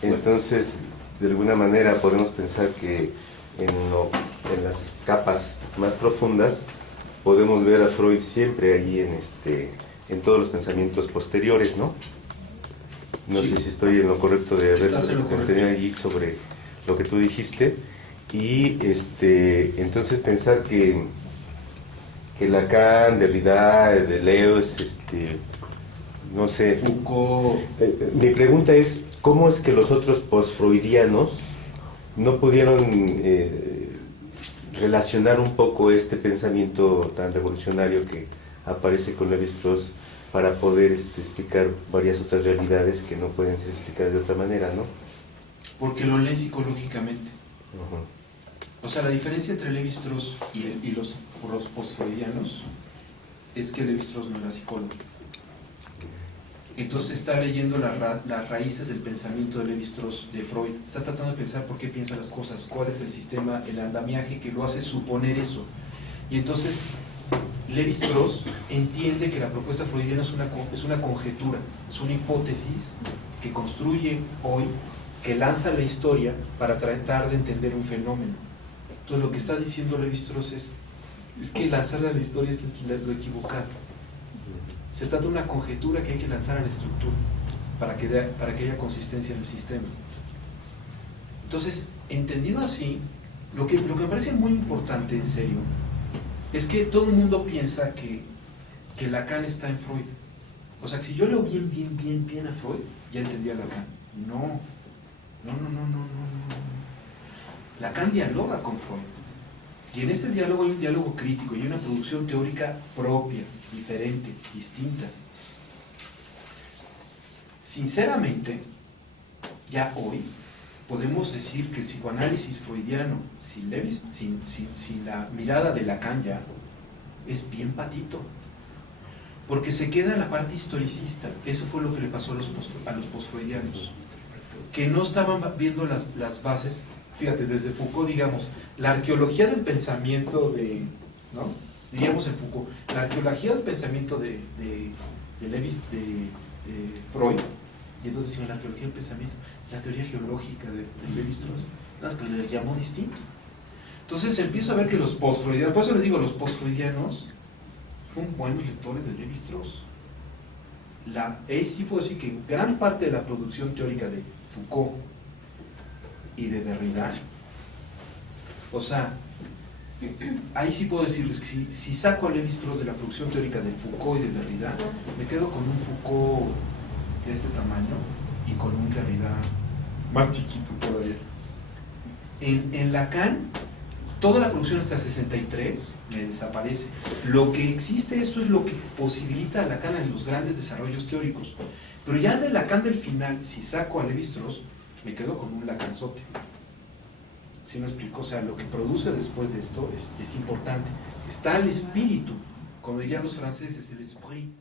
entonces de alguna manera podemos pensar que en las capas más profundas podemos ver a Freud siempre allí en todos los pensamientos posteriores, ¿no? No Sí. sé si estoy en lo correcto de ver Estás en lo lo que correcto. tenía allí sobre lo que tú dijiste. Y entonces pensar que Lacan, Derrida, Deleuze, no sé. Foucault. Mi pregunta es, ¿cómo es que los otros postfreudianos no pudieron relacionar un poco este pensamiento tan revolucionario que aparece con Lévi-Strauss para poder explicar varias otras realidades que no pueden ser explicadas de otra manera, ¿no? Porque lo leen psicológicamente. Ajá. O sea, la diferencia entre Lévi-Strauss y los postfreudianos es que Lévi-Strauss no era psicólogo. Entonces está leyendo las raíces del pensamiento de Lévi-Strauss, de Freud. Está tratando de pensar por qué piensa las cosas, cuál es el sistema, el andamiaje que lo hace suponer eso. Y entonces Lévi-Strauss entiende que la propuesta freudiana es una conjetura, es una hipótesis que construye hoy, que lanza la historia para tratar de entender un fenómeno. Entonces lo que está diciendo Lévi-Strauss es que lanzar a la historia es lo equivocado. Se trata de una conjetura que hay que lanzar a la estructura para que haya consistencia en el sistema. Entonces, entendido así, lo que me parece muy importante, en serio, es que todo el mundo piensa que Lacan está en Freud. O sea, que si yo leo bien a Freud, ya entendí a Lacan. No. Lacan dialoga con Freud. Y en este diálogo hay un diálogo crítico y una producción teórica propia, diferente, distinta. Sinceramente, ya hoy podemos decir que el psicoanálisis freudiano, sin la mirada de Lacan ya, es bien patito. Porque se queda en la parte historicista. Eso fue lo que le pasó a los postfreudianos. Que no estaban viendo las bases. Fíjate, desde Foucault, digamos, la arqueología del pensamiento diríamos en Foucault, la arqueología del pensamiento de Freud, y entonces decimos la arqueología del pensamiento, la teoría geológica de Levi-Strauss, nada más que le llamó distinto. Entonces empiezo a ver que los post-freudianos, por eso les digo, los post-freudianos fueron buenos lectores de Levi-Strauss. Sí puedo decir que gran parte de la producción teórica de Foucault y de Derrida, o sea, ahí sí puedo decirles que si saco a Levi-Strauss de la producción teórica de Foucault y de Derrida, me quedo con un Foucault de este tamaño y con un Derrida más chiquito todavía. En Lacan, toda la producción hasta 63 me desaparece. Lo que existe, esto es lo que posibilita a Lacan en los grandes desarrollos teóricos. Pero ya de Lacan del final, si saco a Levi-Strauss, me quedo con un Lacanzote. ¿Sí me explico? O sea, lo que produce después de esto es importante. Está el espíritu, como dirían los franceses, el esprit.